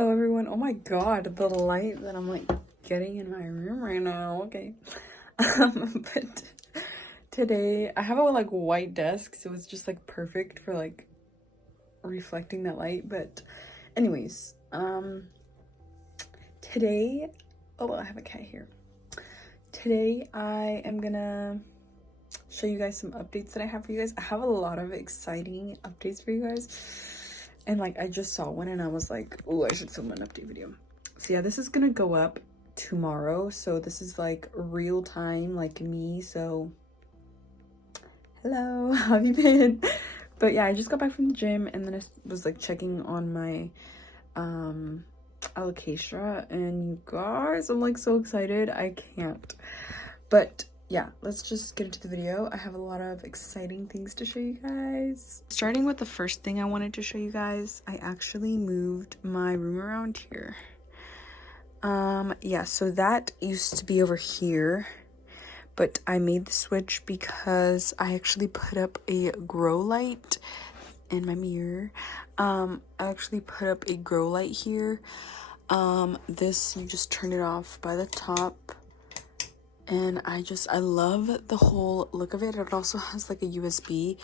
Hello everyone. Oh my god, the light that I'm like getting in my room right now. Okay. But today I have a like white desk, so it's just like perfect for like reflecting that light. But anyways, today, oh, I have a cat here. Today I am gonna show you guys some updates that I have for you guys. I have a lot of exciting updates for you guys. And like I just saw one and I was like, oh, I should film an update video. So yeah, this is gonna go up tomorrow. So this is like real time, like me. So hello, how have you been? But yeah, I just got back from the gym and then I was like checking on my Alocasia, and you guys, I'm like so excited. I can't. But yeah, let's just get into the video. I have a lot of exciting things to show you guys. Starting with the first thing I wanted to show you guys, I actually moved my room around here. Yeah, so that used to be over here, but I made the switch because I actually put up a grow light in my mirror. I actually put up a grow light here. This, you just turn it off by the top. And I love the whole look of it. It also has like a USB.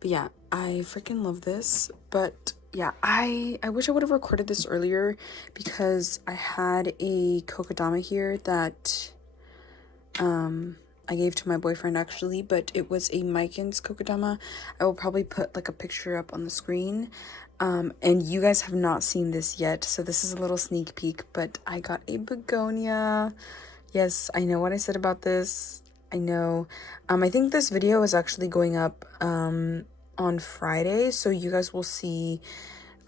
But yeah, I freaking love this. But yeah, I wish I would have recorded this earlier because I had a Kokedama here that I gave to my boyfriend actually, but it was a micans Kokedama. I will probably put like a picture up on the screen. And you guys have not seen this yet, so this is a little sneak peek, but I got a begonia. Yes, I know what I said about this. I know. I think this video is actually going up on Friday, so you guys will see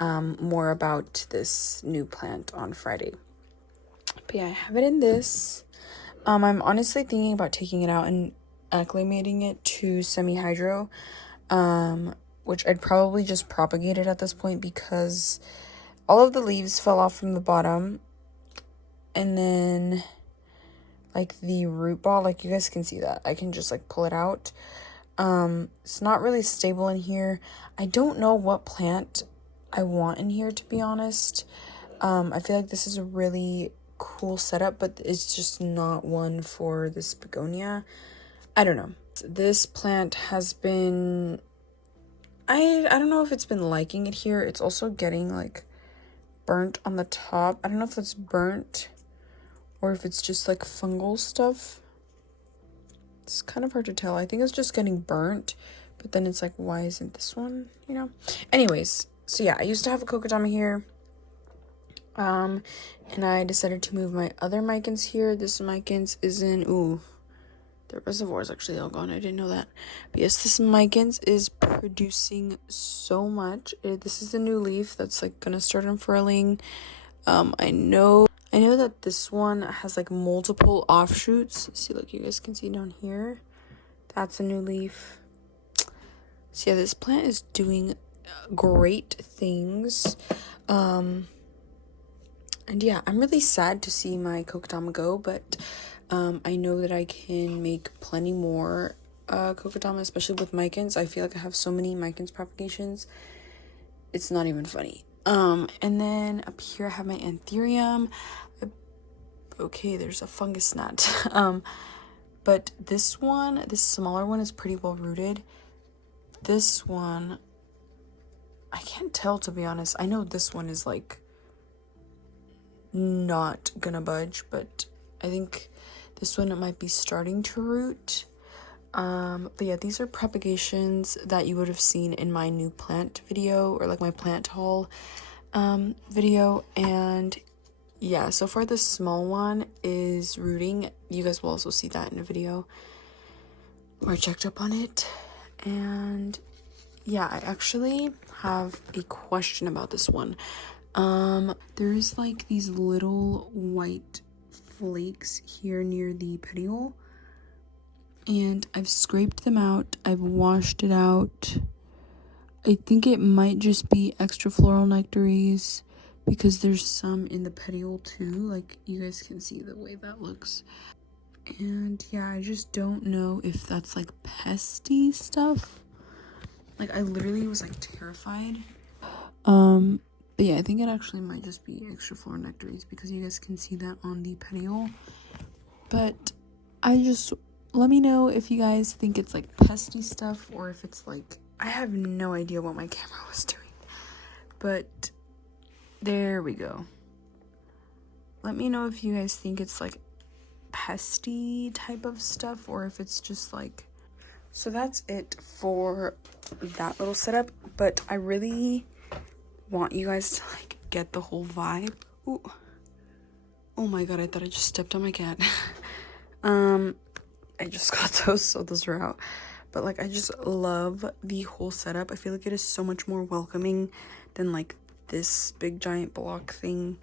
more about this new plant on Friday. But yeah, I have it in this. I'm honestly thinking about taking it out and acclimating it to semi-hydro, which I'd probably just propagate it at this point because all of the leaves fell off from the bottom, and then like the root ball, like you guys can see that I can just like pull it out. It's not really stable in here. I don't know what plant I want in here, to be honest. I feel like this is a really cool setup, but it's just not one for this begonia. I don't know. This plant has been, I don't know if it's been liking it here. It's also getting like burnt on the top. I don't know if it's burnt or if it's just like fungal stuff. It's kind of hard to tell. I think it's just getting burnt, but then it's like, why isn't this one, you know? Anyways, so yeah, I used to have a Kokedama here. And I decided to move my other micans here. This micans is in, ooh, the reservoir is actually all gone. I didn't know that. But yes, this micans is producing so much. This is the new leaf that's like gonna start unfurling. I know that this one has like multiple offshoots. See, like you guys can see down here, that's a new leaf. So yeah, this plant is doing great things. And yeah, I'm really sad to see my Kokedama go, but I know that I can make plenty more Kokedama, especially with micans. I feel like I have so many micans propagations, it's not even funny. And then up here I have my anthurium. Okay, there's a fungus gnat. But this smaller one is pretty well rooted. This one, I can't tell, to be honest. I know this one is like not gonna budge, but I think this one, it might be starting to root. But yeah, these are propagations that you would have seen in my new plant video, or like my plant haul video. And yeah, so far this small one is rooting. You guys will also see that in a video where I checked up on it. And yeah, I actually have a question about this one. There's like these little white flakes here near the petiole, and I've scraped them out. I've washed it out. I think it might just be extra floral nectaries because there's some in the petiole too. Like you guys can see the way that looks. And yeah, I just don't know if that's like pesty stuff. Like I literally was like terrified. But yeah, I think it actually might just be extra flora nectaries because you guys can see that on the petiole. But let me know if you guys think it's like pesty stuff or if it's like, I have no idea what my camera was doing. But there we go. Let me know if you guys think it's like pesty type of stuff or if it's just like. So that's it for that little setup, but I really want you guys to like get the whole vibe. Ooh. Oh my god, I thought I just stepped on my cat. I just got those, so those are out. But like, I just love the whole setup. I feel like it is so much more welcoming than like this big giant block thing.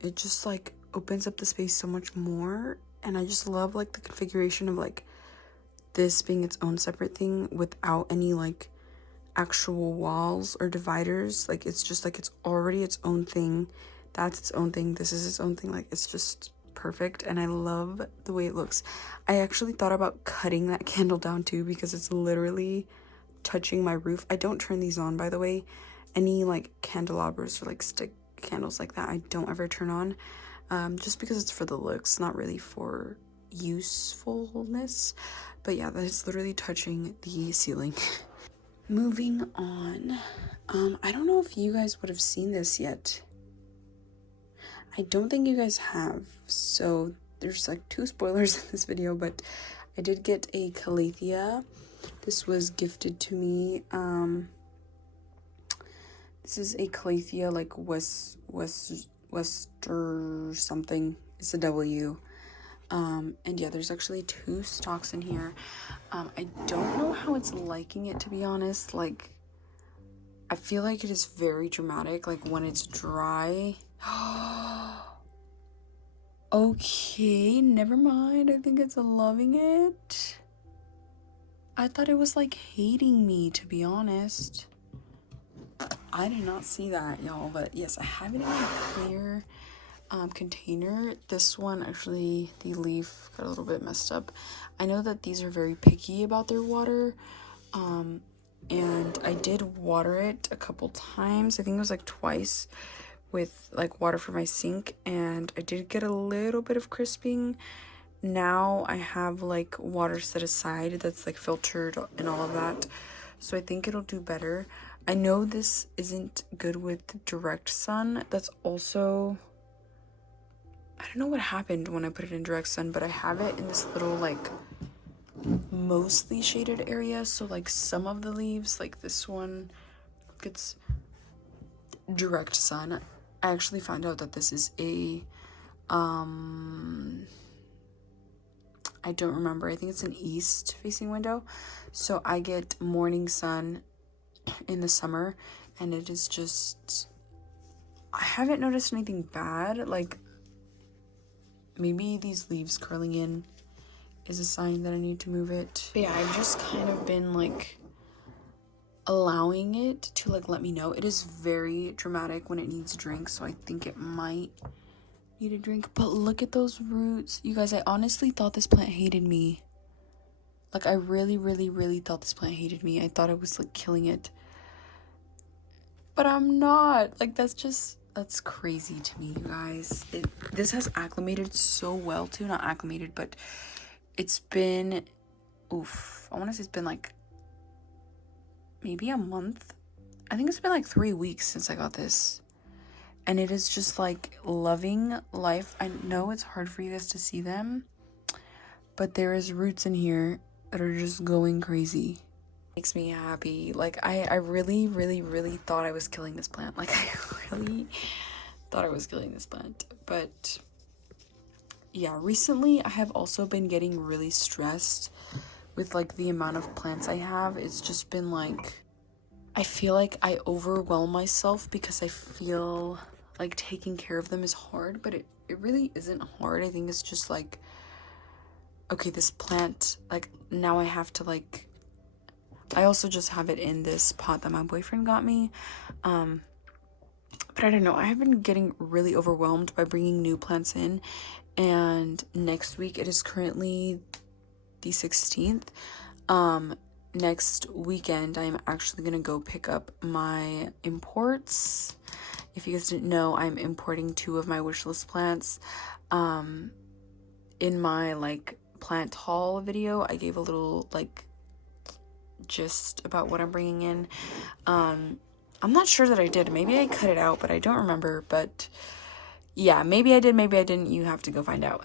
It just like opens up the space so much more, and I just love like the configuration of like this being its own separate thing without any like actual walls or dividers. Like, it's just like it's already its own thing. That's its own thing. This is its own thing. Like, it's just perfect, and I love the way it looks. I actually thought about cutting that candle down too because it's literally touching my roof. I don't turn these on, by the way. Any like candelabras or like stick candles like that I don't ever turn on, just because it's for the looks, not really for usefulness. But yeah, that is literally touching the ceiling. Moving on, I don't know if you guys would have seen this yet. I don't think you guys have, so there's like 2 spoilers in this video, but I did get a calathea. This was gifted to me. This is a calathea like Wester something. It's a W. And yeah, there's actually 2 stalks in here. I don't know how it's liking it, to be honest. Like, I feel like it is very dramatic, like when it's dry. Okay, never mind. I think it's loving it. I thought it was like hating me, to be honest. I did not see that, y'all. But yes, I have it in a clear container. This one, actually, the leaf got a little bit messed up. I know that these are very picky about their water. And I did water it a couple times. I think it was like twice with like water from my sink, and I did get a little bit of crisping. Now I have like water set aside that's like filtered and all of that, so I think it'll do better. I know this isn't good with direct sun. That's also, I don't know what happened when I put it in direct sun, but I have it in this little like mostly shaded area, so like some of the leaves, like this one, gets direct sun. I actually found out that this is a I don't remember, I think it's an east facing window, so I get morning sun in the summer, and it is just, I haven't noticed anything bad. Like, maybe these leaves curling in is a sign that I need to move it. But yeah, I've just kind of been like allowing it to like let me know. It is very dramatic when it needs a drink, so I think it might need a drink. But look at those roots, you guys. I honestly thought this plant hated me. Like, I really thought this plant hated me. I thought I was like killing it, but I'm not. Like, that's crazy to me, you guys. This has acclimated so well too. Not acclimated, but it's been, I want to say it's been like maybe a month. I think it's been like 3 weeks since I got this, and it is just like loving life. I know it's hard for you guys to see them, but there is roots in here that are just going crazy. Makes me happy. Like, I really thought I was killing this plant. Like, I really thought I was killing this plant. But yeah, recently I have also been getting really stressed with like the amount of plants I have. It's just been like, I feel like I overwhelm myself because I feel like taking care of them is hard, but it really isn't hard. I think it's just like, okay, this plant, like, now I have to like, I also just have it in this pot that my boyfriend got me, but I don't know, I have been getting really overwhelmed by bringing new plants in, and next week, it is currently the 16th, next weekend I'm actually gonna go pick up my imports. If you guys didn't know, I'm importing 2 of my wishlist plants. In my like plant haul video, I gave a little like gist about what I'm bringing in. I'm not sure that I did. Maybe I cut it out, but I don't remember. But yeah, maybe I did, maybe I didn't. You have to go find out.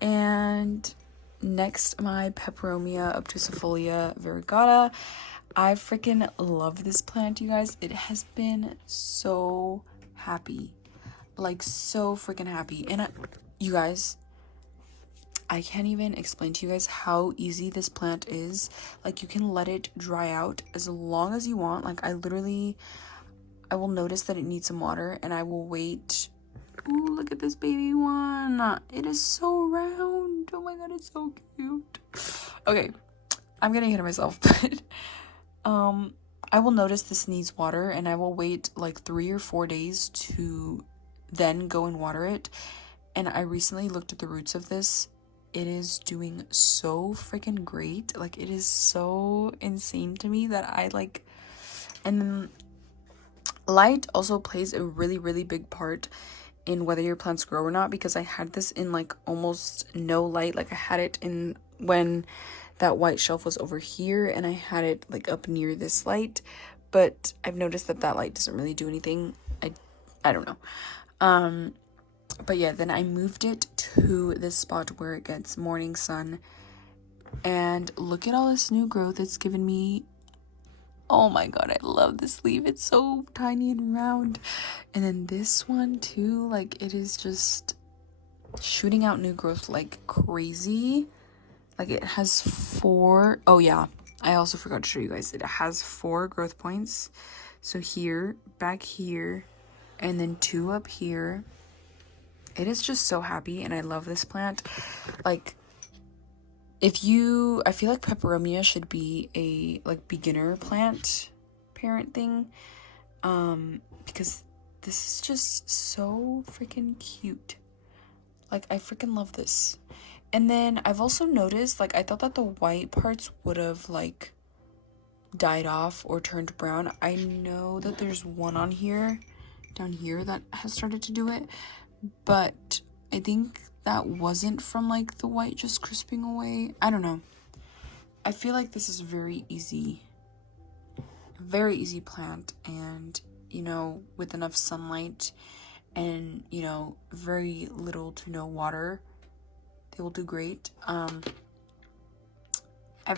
And next, my Peperomia obtusifolia variegata. I freaking love this plant, you guys. It has been so happy, like so freaking happy. And you guys, I can't even explain to you guys how easy this plant is. Like, you can let it dry out as long as you want. Like, I will notice that it needs some water and I will wait. Ooh, look at this baby one. It is so round. Oh my god, it's so cute. Okay, I'm getting ahead of myself, but I will notice this needs water and I will wait like 3 or 4 days to then go and water it. And I recently looked at the roots of this. It is doing so freaking great. Like, it is so insane to me that I like. And then light also plays a really, really big part in whether your plants grow or not, because I had this in like almost no light. Like, I had it in when that white shelf was over here and I had it like up near this light, but I've noticed that that light doesn't really do anything. I don't know. But yeah, then I moved it to this spot where it gets morning sun, and look at all this new growth it's given me. Oh my god, I love this leaf. It's so tiny and round. And then this one too, like, it is just shooting out new growth like crazy. Like, it has 4, oh yeah, I also forgot to show you guys, it has 4 growth points. So here, back here, and then 2 up here. It is just so happy, and I love this plant. Like, I feel like Peperomia should be a like beginner plant parent thing, because this is just so freaking cute. Like, I freaking love this. And then I've also noticed, like, I thought that the white parts would have like died off or turned brown. I know that there's one on here, down here, that has started to do it, but I think that wasn't from like the white just crisping away. I don't know. I feel like this is very easy plant, and you know, with enough sunlight and, you know, very little to no water, they will do great. I've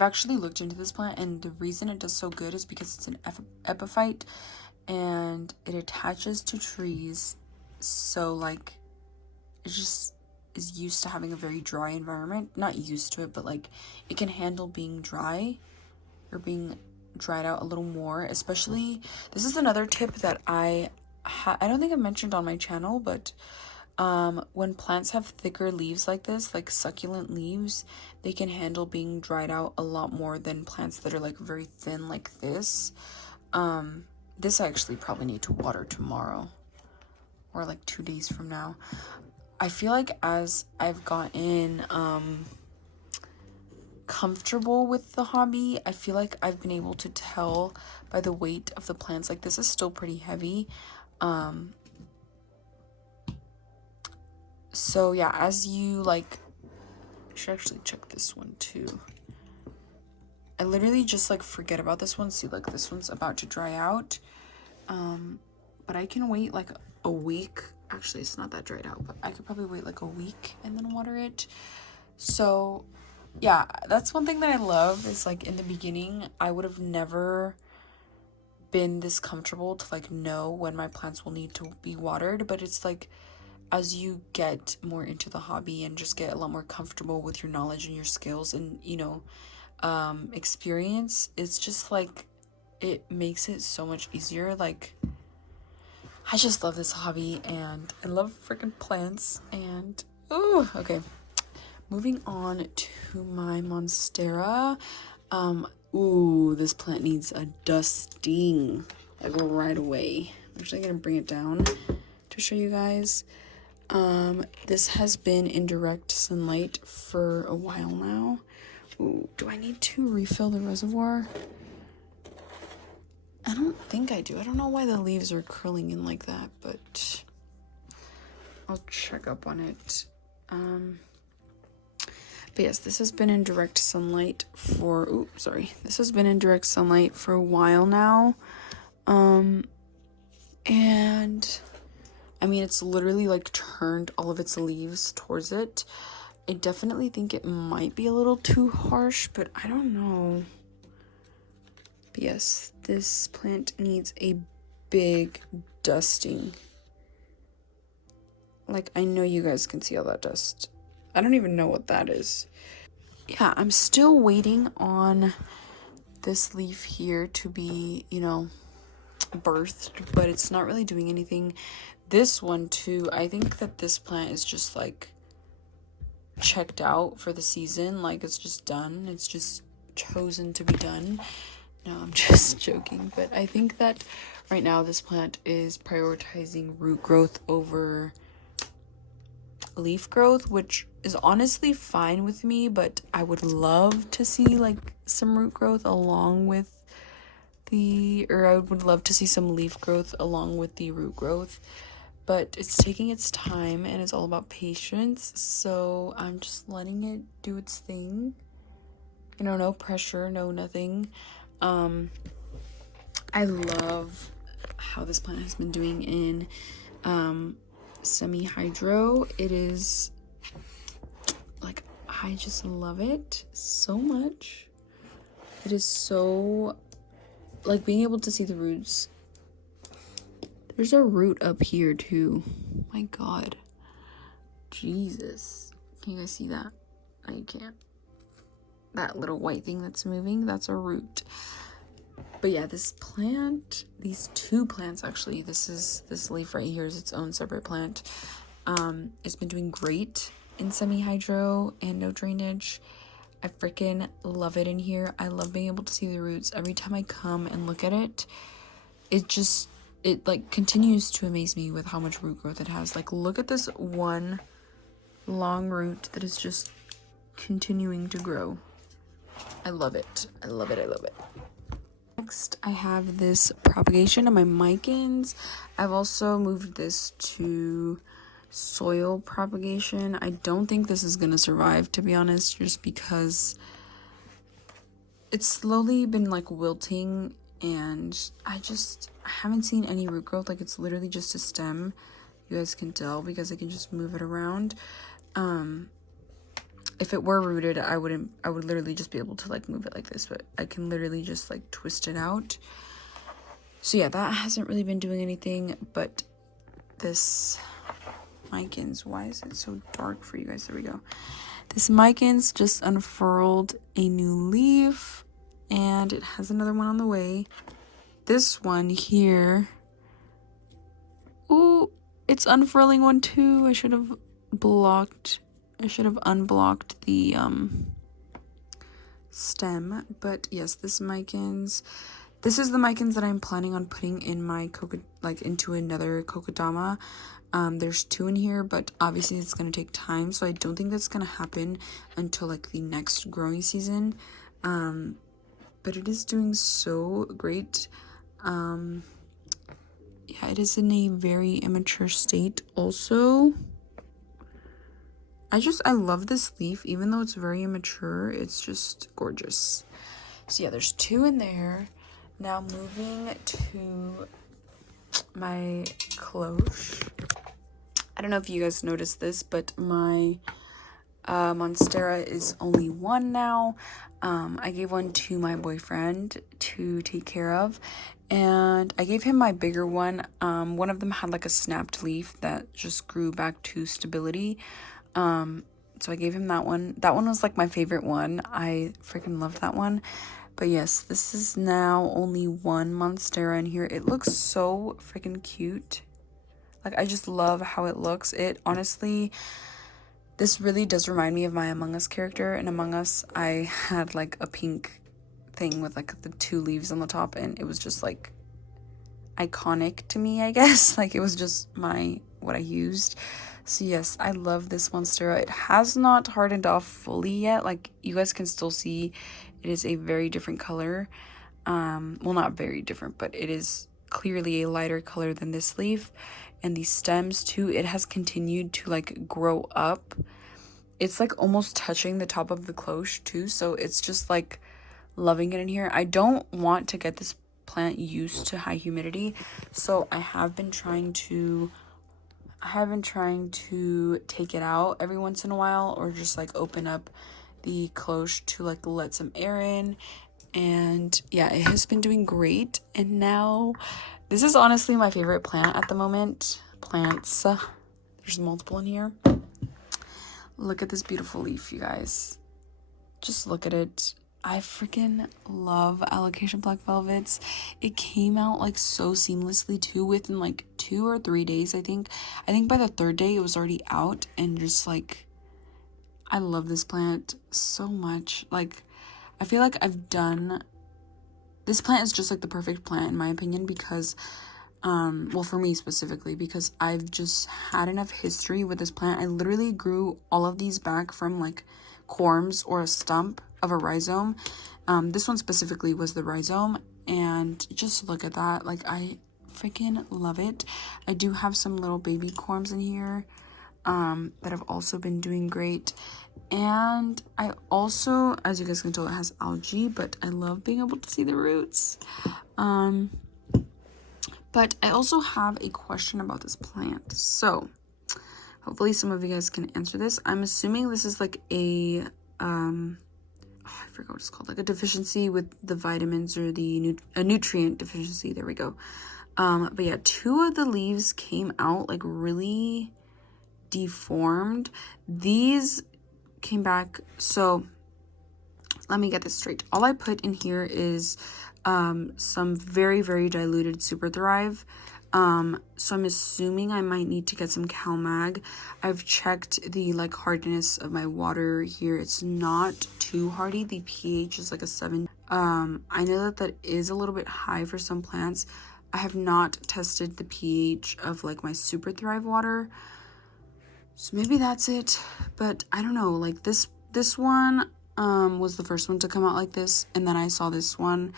actually looked into this plant, and the reason it does so good is because it's an epiphyte and it attaches to trees. So like, it just is used to having a very dry environment. Not used to it, but like, it can handle being dry or being dried out a little more. Especially, this is another tip that I don't think I mentioned on my channel, but when plants have thicker leaves like this, like succulent leaves, they can handle being dried out a lot more than plants that are like very thin like this. This I actually probably need to water tomorrow or like 2 days from now. I feel like as I've gotten comfortable with the hobby, I feel like I've been able to tell by the weight of the plants. Like, this is still pretty heavy. So yeah, as you like, I should actually check this one too. I literally just like forget about this one. See, like, this one's about to dry out. But I can wait like a week. Actually, it's not that dried out, but I could probably wait like a week and then water it. So yeah, that's one thing that I love, is like, in the beginning, I would have never been this comfortable to like know when my plants will need to be watered. But it's like, as you get more into the hobby and just get a lot more comfortable with your knowledge and your skills and, you know, experience, it's just like, it makes it so much easier. Like, I just love this hobby, and I love freaking plants. And oh, okay, moving on to my Monstera. Ooh, this plant needs a dusting, like, right away. I'm actually gonna bring it down to show you guys. This has been in direct sunlight for a while now, Ooh, do I need to refill the reservoir? I don't think I do. I don't know why the leaves are curling in like that, but I'll check up on it. But yes, this has been in direct sunlight for, this has been in direct sunlight for a while now. And I mean, it's literally like turned all of its leaves towards it. I definitely think it might be a little too harsh, but I don't know. But yes, this plant needs a big dusting. Like, I know you guys can see all that dust. I don't even know what that is. Yeah, I'm still waiting on this leaf here to be, you know, birthed, but it's not really doing anything. This one too, I think that this plant is just like checked out for the season. Like, it's just done. It's just chosen to be done. No, I'm just joking. But I think that right now this plant is prioritizing root growth over leaf growth, which is honestly fine with me, but I would love to see like some root growth along with I would love to see some leaf growth along with the root growth, but it's taking its time and it's all about patience. So I'm just letting it do its thing, you know, no pressure, no nothing. I love how this plant has been doing in semi-hydro. It is like, I just love it so much. It is so like being able to see the roots. There's a root up here too. My god, Jesus, can you guys see that? No, you can't. That little white thing that's moving, that's a root. But yeah, this plant, these two plants actually, this leaf right here is its own separate plant. It's been doing great in semi-hydro and no drainage. I freaking love it in here. I love being able to see the roots. Every time I come and look at it, it like continues to amaze me with how much root growth it has. Like, look at this one long root that is just continuing to grow. I love it. I love it. I love it. Next, I have this propagation of my micans. I've also moved this to soil propagation. I don't think this is gonna survive, to be honest, just because it's slowly been like wilting and I haven't seen any root growth. Like, it's literally just a stem. You guys can tell because I can just move it around. If it were rooted, I would literally just be able to like move it like this, but I can literally just like twist it out. So yeah, that hasn't really been doing anything, but this micans, why is it so dark for you guys? There we go. This micans just unfurled a new leaf and it has another one on the way. This one here, ooh, it's unfurling one too. I should have unblocked the stem. But yes, this is the micans that I'm planning on putting in my into another Kokedama. There's two in here, but obviously it's gonna take time, so I don't think that's gonna happen until like the next growing season. But it is doing so great. Yeah, it is in a very immature state also. I love this leaf, even though it's very immature, it's just gorgeous. So yeah, there's two in there. Now moving to my cloche. I don't know if you guys noticed this, but my Monstera is only one now. I gave one to my boyfriend to take care of, and I gave him my bigger one. One of them had like a snapped leaf that just grew back to stability. So I gave him that one. That one was like my favorite one. I freaking loved that one. But yes, this is now only one Monstera in here. It looks so freaking cute. Like, I just love how it looks. It honestly, this really does remind me of my Among Us character. In Among Us, I had like a pink thing with like the two leaves on the top, and it was just like iconic to me, I guess. Like, it was just my what I used. So yes, I love this Monstera. It has not hardened off fully yet. Like, you guys can still see it is a very different color. Well, not very different, but it is clearly a lighter color than this leaf. And the stems too, it has continued to like grow up. It's like almost touching the top of the cloche too, so it's just like loving it in here. I don't want to get this plant used to high humidity, so I have been trying to take it out every once in a while, or just like open up the cloche to like let some air in. And yeah, it has been doing great. And now this is honestly my favorite plant at the moment. Plants, there's multiple in here. Look at this beautiful leaf, you guys. Just look at it. I freaking love Alocasia black velvets. It came out like so seamlessly too, within like 2 or 3 days. I think by the 3rd day it was already out, and just like, I love this plant so much. Like, I feel like this plant is just like the perfect plant in my opinion, because well, for me specifically, because I've just had enough history with this plant. I literally grew all of these back from like corms or a stump of a rhizome. This one specifically was the rhizome, and just look at that. Like, I freaking love it. I do have some little baby corms in here that have also been doing great. And I also, as you guys can tell, it has algae, but I love being able to see the roots. But I also have a question about this plant, so hopefully some of you guys can answer this. I'm assuming this is like a I forgot what it's called, like a deficiency with the vitamins, or a nutrient deficiency. There we go. But yeah, 2 of the leaves came out like really deformed. These came back. So let me get this straight. All I put in here is some very, very diluted Super Thrive. So I'm assuming I might need to get some CalMag. I've checked the like hardness of my water here. It's not too hardy. The pH is like a 7. I know that is a little bit high for some plants. I have not tested the pH of like my Super Thrive water, so maybe that's it. But I don't know, like this one was the first one to come out like this, and then I saw this one,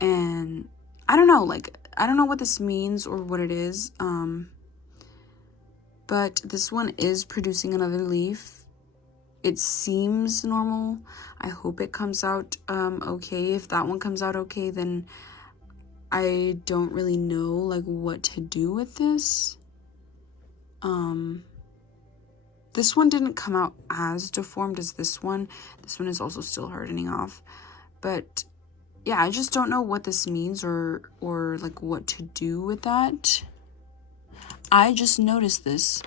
and I don't know, like, I don't know what this means or what it is, but this one is producing another leaf. It seems normal. I hope it comes out okay. If that one comes out okay, then I don't really know like what to do with this. This one didn't come out as deformed as this one. This one is also still hardening off. But yeah, I just don't know what this means, or like what to do with that. I just noticed this.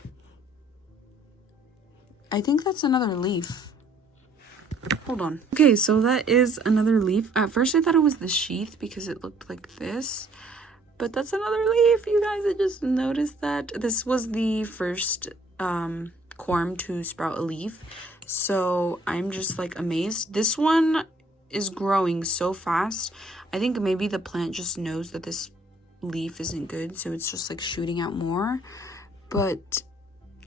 I think that's another leaf. Hold on. Okay, so that is another leaf. At first I thought it was the sheath because it looked like this, but that's another leaf, you guys. I just noticed that. This was the first corm to sprout a leaf, so I'm just like amazed. This one is growing so fast. I think maybe the plant just knows that this leaf isn't good, so it's just like shooting out more. But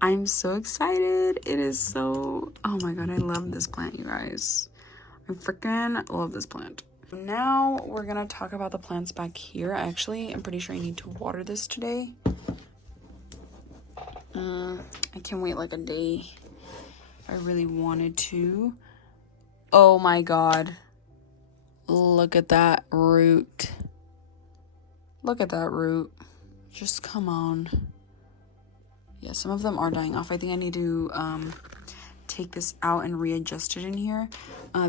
I'm so excited. It is so, oh my god, I love this plant, you guys. I freaking love this plant. Now we're gonna talk about the plants back here. I'm pretty sure I need to water this today. I can't wait like a day. I really wanted to. Oh my god. Look at that root. Look at that root. Just come on. Yeah, some of them are dying off. I think I need to take this out and readjust it in here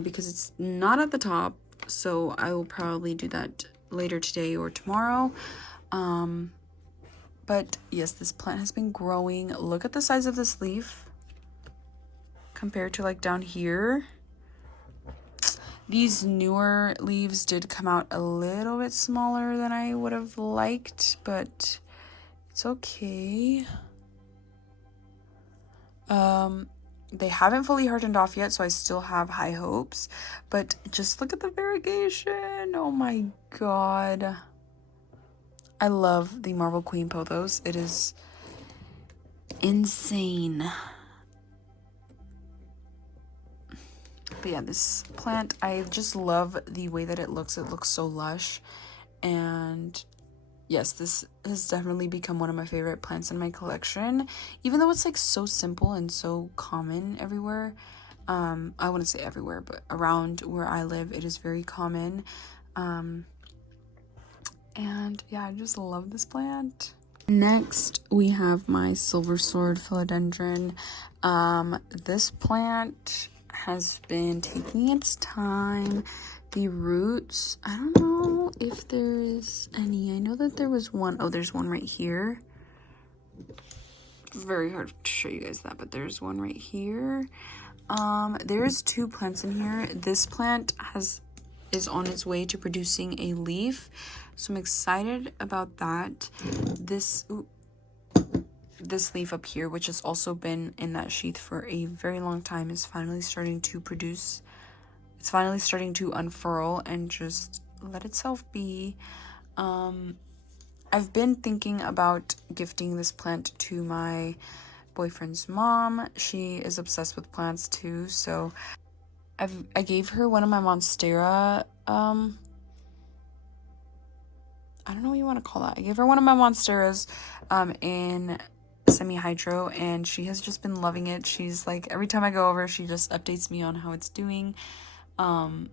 because it's not at the top. So I will probably do that later today or tomorrow. But yes, this plant has been growing. Look at the size of this leaf compared to like down here. These newer leaves did come out a little bit smaller than I would have liked, but it's okay. They haven't fully hardened off yet, so I still have high hopes. But just look at the variegation. Oh my god. I love the Marble Queen Pothos. It is insane. But yeah, this plant, I just love the way that it looks. It looks so lush. And yes, this has definitely become one of my favorite plants in my collection. Even though it's like so simple and so common everywhere. I wouldn't say everywhere, but around where I live, it is very common. And yeah, I just love this plant. Next, we have my silver sword philodendron. This plant has been taking its time. The roots, I don't know if there is any. I know that there was one. Oh, there's one right here. It's very hard to show you guys that, but there's one right here. There's 2 plants in here. This plant is on its way to producing a leaf, so I'm excited about that. This leaf up here, which has also been in that sheath for a very long time, is finally starting to produce. It's finally starting to unfurl and just let itself be. I've been thinking about gifting this plant to my boyfriend's mom. She is obsessed with plants too, so I gave her one of my Monstera, I don't know what you want to call that. I gave her one of my Monsteras in semi-hydro, and she has just been loving it. She's like, every time I go over, she just updates me on how it's doing. So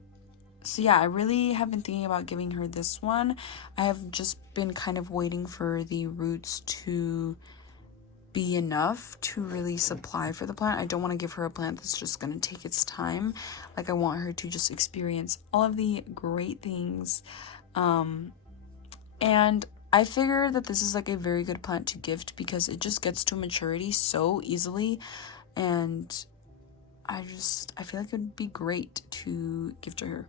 yeah, I really have been thinking about giving her this one. I have just been kind of waiting for the roots to be enough to really supply for the plant. I don't want to give her a plant that's just going to take its time. Like, I want her to just experience all of the great things. And I figure that this is like a very good plant to gift because it just gets to maturity so easily, and I feel like it would be great to give to her.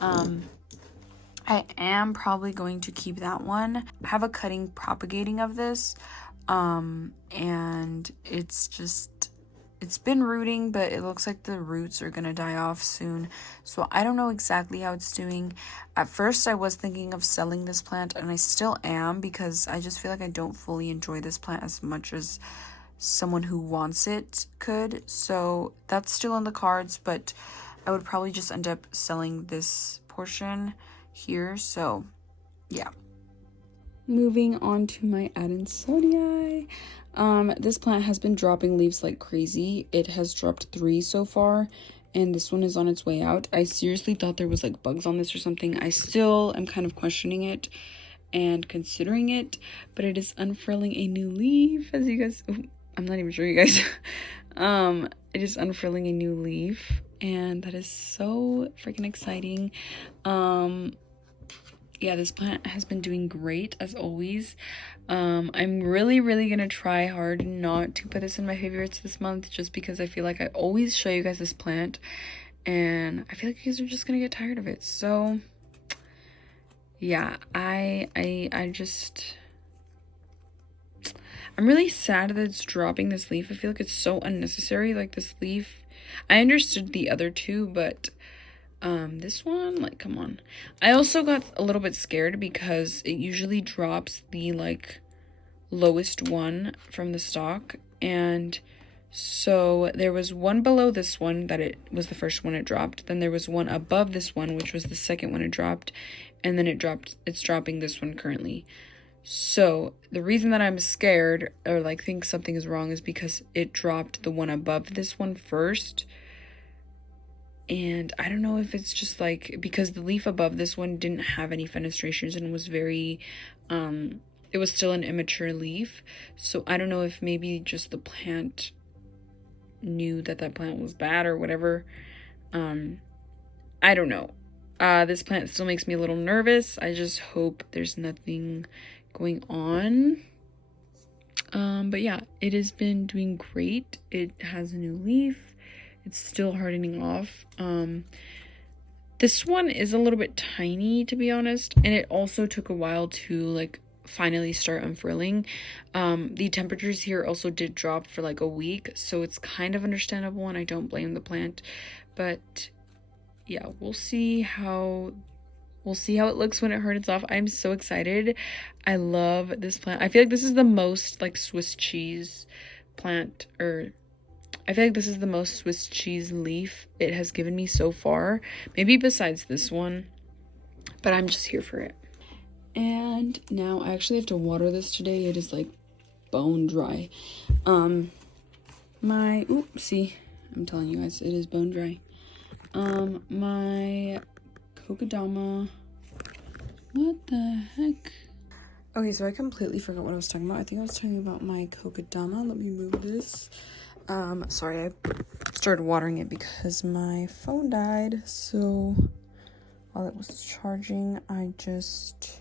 I am probably going to keep that one. I have a cutting propagating of this, and it's been rooting, but it looks like the roots are gonna die off soon, so I don't know exactly how it's doing. At first I was thinking of selling this plant, and I still am, because I just feel like I don't fully enjoy this plant as much as someone who wants it could, so that's still in the cards, but I would probably just end up selling this portion here. So yeah, moving on to my adansonii. This plant has been dropping leaves like crazy. It has dropped 3 so far, and this one is on its way out. I seriously thought there was like bugs on this or something. I still am kind of questioning it and considering it, but it is unfurling a new leaf, as you guys, I'm not even sure you guys. It is unfurling a new leaf, and that is so freaking exciting. Yeah, this plant has been doing great as always. I'm really gonna try hard not to put this in my favorites this month, just because I feel like I always show you guys this plant, and I feel like you guys are just gonna get tired of it. So yeah, I'm really sad that it's dropping this leaf. I feel like it's so unnecessary. Like, this leaf, I understood the other 2, but this one, like, come on. I also got a little bit scared because it usually drops the like lowest one from the stalk, and so there was one below this one that it was the first one it dropped, then there was one above this one, which was the second one it dropped, and then it's dropping this one currently. So the reason that I'm scared, or like think something is wrong, is because it dropped the one above this one first. And I don't know if it's just like because the leaf above this one didn't have any fenestrations and was very it was still an immature leaf. So I don't know if maybe just the plant knew that that plant was bad or whatever. I don't know. This plant still makes me a little nervous. I just hope there's nothing going on. But yeah, it has been doing great. It has a new leaf. It's still hardening off. This one is a little bit tiny, to be honest, and it also took a while to like finally start unfurling. The temperatures here also did drop for like a week, so it's kind of understandable, and I don't blame the plant. But yeah, we'll see how it looks when it hardens off. I'm so excited. I love this plant. I feel like this is the most like Swiss cheese plant, or I feel like this is the most Swiss cheese leaf it has given me so far. Maybe besides this one, but I'm just here for it. And now I actually have to water this today. It is like bone dry. See, I'm telling you guys, it is bone dry. My Kokedama, what the heck? Okay, so I completely forgot what I was talking about. I think I was talking about my Kokedama. Let me move this. Sorry, I started watering it because my phone died. So while it was charging, I just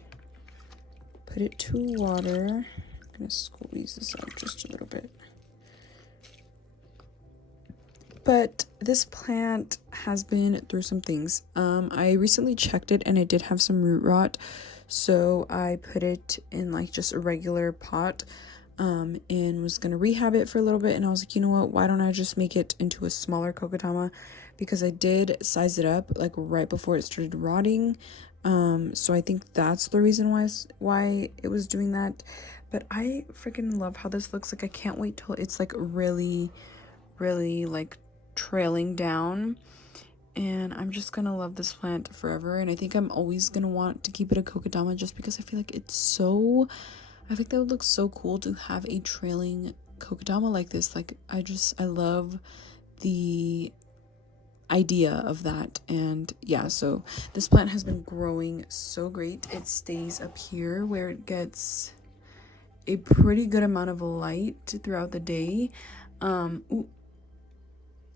put it to water. I'm gonna squeeze this out just a little bit. But this plant has been through some things. I recently checked it and it did have some root rot. So I put it in like just a regular pot and was going to rehab it for a little bit. And I was like, you know what, why don't I just make it into a smaller Kokedama? Because I did size it up like right before it started rotting. So I think that's the reason why it was doing that. But I freaking love how this looks. Like I can't wait till it's like really like trailing down, and I'm just gonna love this plant forever. And I think I'm always gonna want to keep it a Kokedama just because I feel like I think that would look so cool to have a trailing Kokedama like this. Like I love the idea of that. And yeah, so this plant has been growing so great. It stays up here where it gets a pretty good amount of light throughout the day.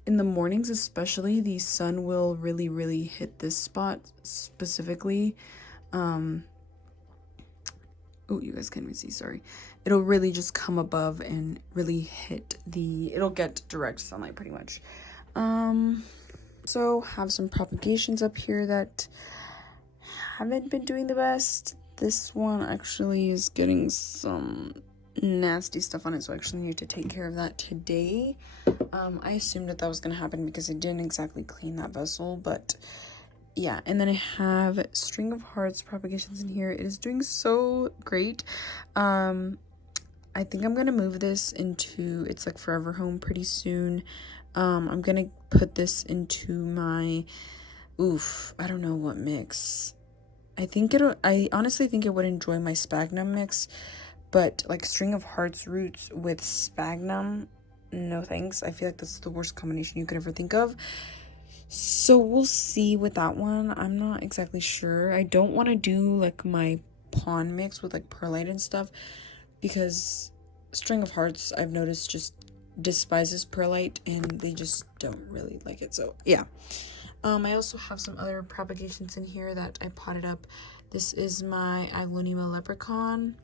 In the mornings especially, the sun will really hit this spot specifically. You guys can't even see, sorry. It'll really just come above and really hit it'll get direct sunlight pretty much. So have some propagations up here that haven't been doing the best. This one actually is getting some nasty stuff on it, so I actually need to take care of that today. I assumed that was gonna happen because I didn't exactly clean that vessel, but yeah. And then I have string of hearts propagations in here. It is doing so great. I think I'm gonna move this into its like forever home pretty soon. I'm gonna put this into my I don't know what mix. I honestly think it would enjoy my sphagnum mix, but like string of hearts roots with sphagnum, no thanks. I feel like that's the worst combination you could ever think of. So we'll see with that one. I'm not exactly sure. I don't want to do like my pond mix with like perlite and stuff, because string of hearts, I've noticed, just despises perlite and they just don't really like it. So yeah. I also have some other propagations in here that I potted up. This is my Agloneama leprechaun.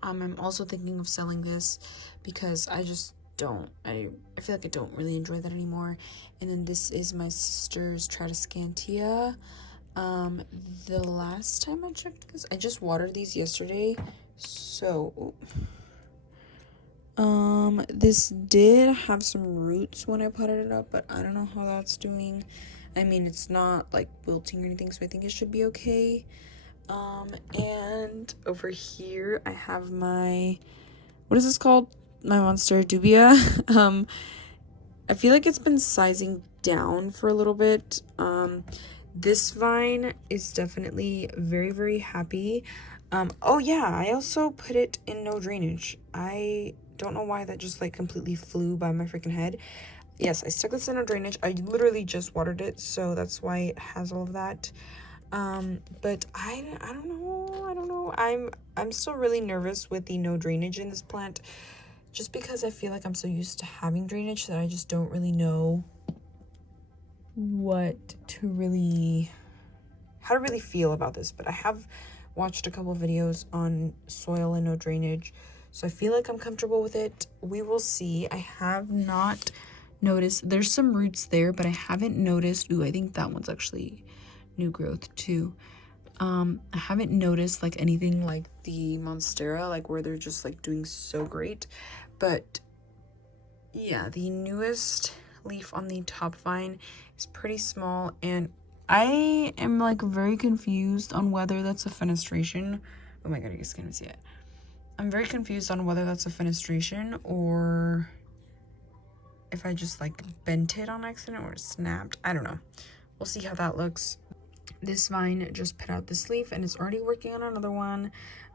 I'm also thinking of selling this because I just don't, I feel like I don't really enjoy that anymore. And then this is my sister's Tradescantia. The last time I checked this, I just watered these yesterday. So, this did have some roots when I potted it up, but I don't know how that's doing. I mean, it's not like wilting or anything, so I think it should be okay. And over here I have my, what is this called? My Monstera Dubia. I feel like it's been sizing down for a little bit. This vine is definitely very happy. Oh yeah, I also put it in no drainage. I don't know why that just like completely flew by my freaking head. Yes, I stuck this in no drainage. I literally just watered it, so that's why it has all of that. But I don't know. I'm still really nervous with the no drainage in this plant, just because I feel like I'm so used to having drainage that I just don't really know how to really feel about this. But I have watched a couple of videos on soil and no drainage, so I feel like I'm comfortable with it. We will see. I have not noticed, there's some roots there, but I haven't noticed, I think that one's actually new growth too. I haven't noticed like anything like the Monstera, like where they're just like doing so great. But yeah, the newest leaf on the top vine is pretty small, and I am like very confused on whether that's a fenestration. Oh my god, you guys can't even see it. I'm very confused on whether that's a fenestration or if I just like bent it on accident or it snapped. I don't know. We'll see how that looks. This vine just put out this leaf and it's already working on another one.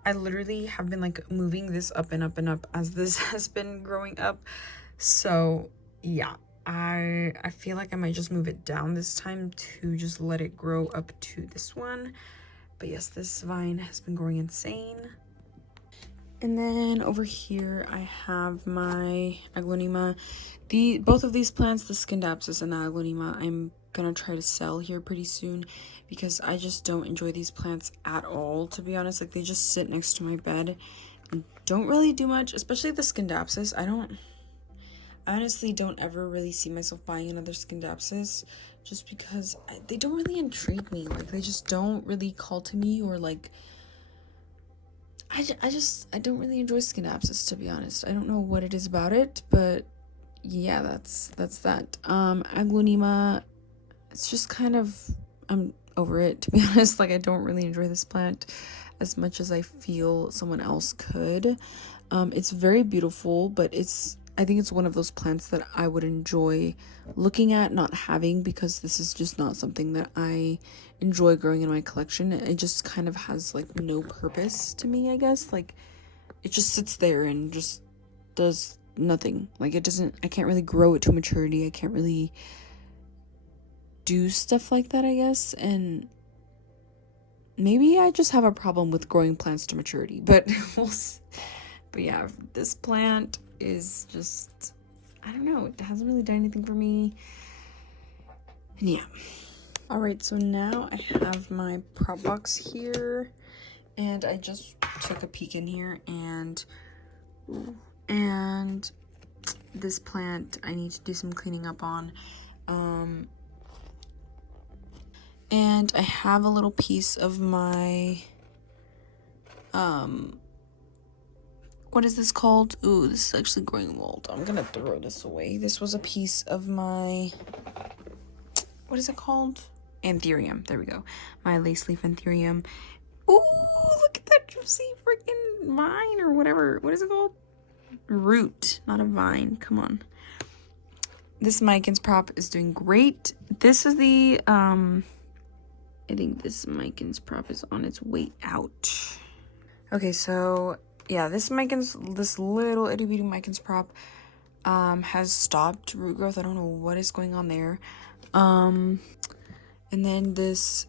I literally have been like moving this up and up and up as this has been growing up. So yeah, I feel like I might just move it down this time to just let it grow up to this one. But yes, this vine has been growing insane. And then over here I have my agloneama. Both of these plants, the scindapsus and the agloneama, I'm gonna try to sell here pretty soon because I just don't enjoy these plants at all, to be honest. Like, they just sit next to my bed and don't really do much, especially the scindapsus. I honestly don't ever really see myself buying another scindapsus just because they don't really intrigue me. Like, they just don't really call to me, or like I don't really enjoy scindapsus, to be honest. I don't know what it is about it, but yeah, that's that. Agloneama, it's just kind of, I'm over it, to be honest. Like, I don't really enjoy this plant as much as I feel someone else could. It's very beautiful, but I think it's one of those plants that I would enjoy looking at, not having, because this is just not something that I enjoy growing in my collection. It just kind of has like no purpose to me, I guess. Like, it just sits there and just does nothing. Like, I can't really grow it to maturity. I can't really do stuff like that, I guess. And maybe I just have a problem with growing plants to maturity, but but yeah, this plant is just, I don't know, it hasn't really done anything for me. And yeah. All right, so now I have my prop box here, and I just took a peek in here, and this plant I need to do some cleaning up on. And I have a little piece of my what is this called? Ooh, this is actually growing mold. I'm gonna throw this away. This was a piece of my, what is it called? Anthurium. There we go. My lace leaf anthurium. Ooh, look at that juicy freaking vine, or whatever. What is it called? Root, not a vine. Come on. This micans prop is doing great. This is the, I think this micans prop is on its way out. Okay, so yeah, this little itty bitty micans prop has stopped root growth. I don't know what is going on there. And then this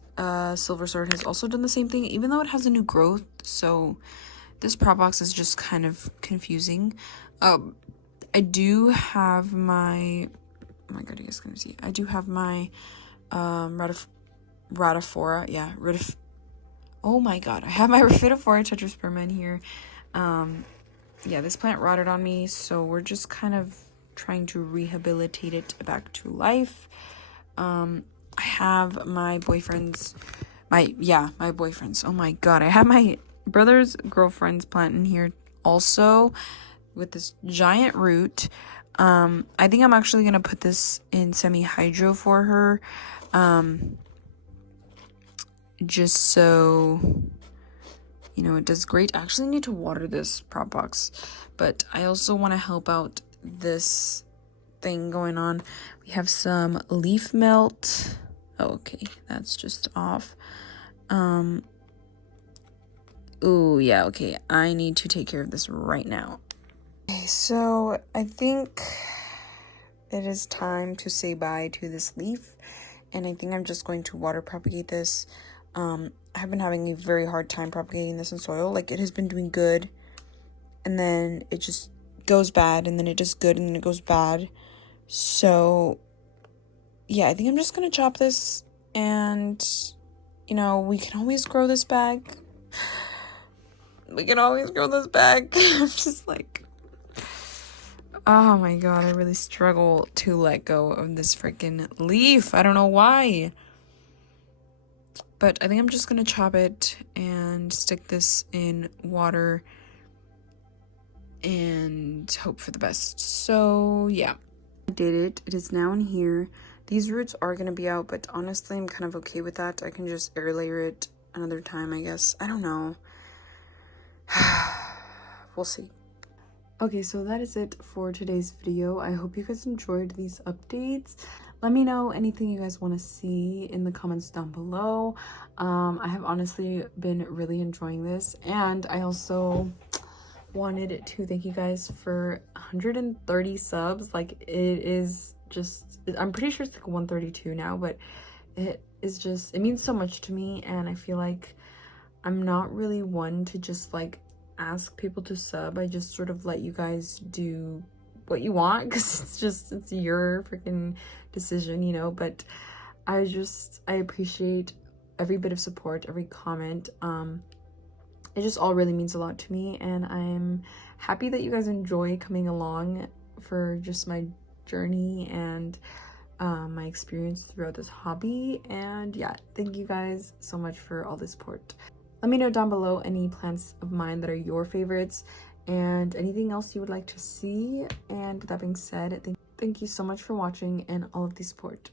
silver sword has also done the same thing, even though it has a new growth. So this prop box is just kind of confusing. I do have my, oh my god, you guys can see. I do have my Radiphora, yeah, oh my god, I have my Rhaphidophora tetrasperma in here. Yeah, this plant rotted on me, so we're just kind of trying to rehabilitate it back to life. I have my boyfriend's, my boyfriend's, oh my god, I have my brother's girlfriend's plant in here also with this giant root. I think I'm actually gonna put this in semi-hydro for her, just so, you know, it does great. I actually need to water this prop box, but I also want to help out this thing going on. We have some leaf melt. Oh, okay, that's just off. Ooh, yeah, okay, I need to take care of this right now. Okay, so I think it is time to say bye to this leaf, and I think I'm just going to water propagate this. I have been having a very hard time propagating this in soil. Like, it has been doing good, and then it just goes bad, and then it does good, and then it goes bad. So yeah, I think I'm just gonna chop this, and you know, we can always grow this back. We can always grow this back. I'm just like, oh my god, I really struggle to let go of this freaking leaf. I don't know why. But I think I'm just gonna chop it and stick this in water and hope for the best. So yeah, I did it. It is now in here. These roots are gonna be out, but honestly, I'm kind of okay with that. I can just air layer it another time, I guess. I don't know. we'll see. Okay, so that is it for today's video. I hope you guys enjoyed these updates. Let me know anything you guys want to see in the comments down below. I have honestly been really enjoying this, and I also wanted to thank you guys for 130 subs. Like, it is just, I'm pretty sure it's like 132 now, but it means so much to me, and I feel like I'm not really one to just like ask people to sub. I just sort of let you guys do what you want, because it's your freaking decision, you know. But I appreciate every bit of support, every comment. It just all really means a lot to me, and I'm happy that you guys enjoy coming along for just my journey and my experience throughout this hobby. And yeah, thank you guys so much for all the support. Let me know down below any plants of mine that are your favorites and anything else you would like to see. And with that being said, thank you so much for watching and all of the support.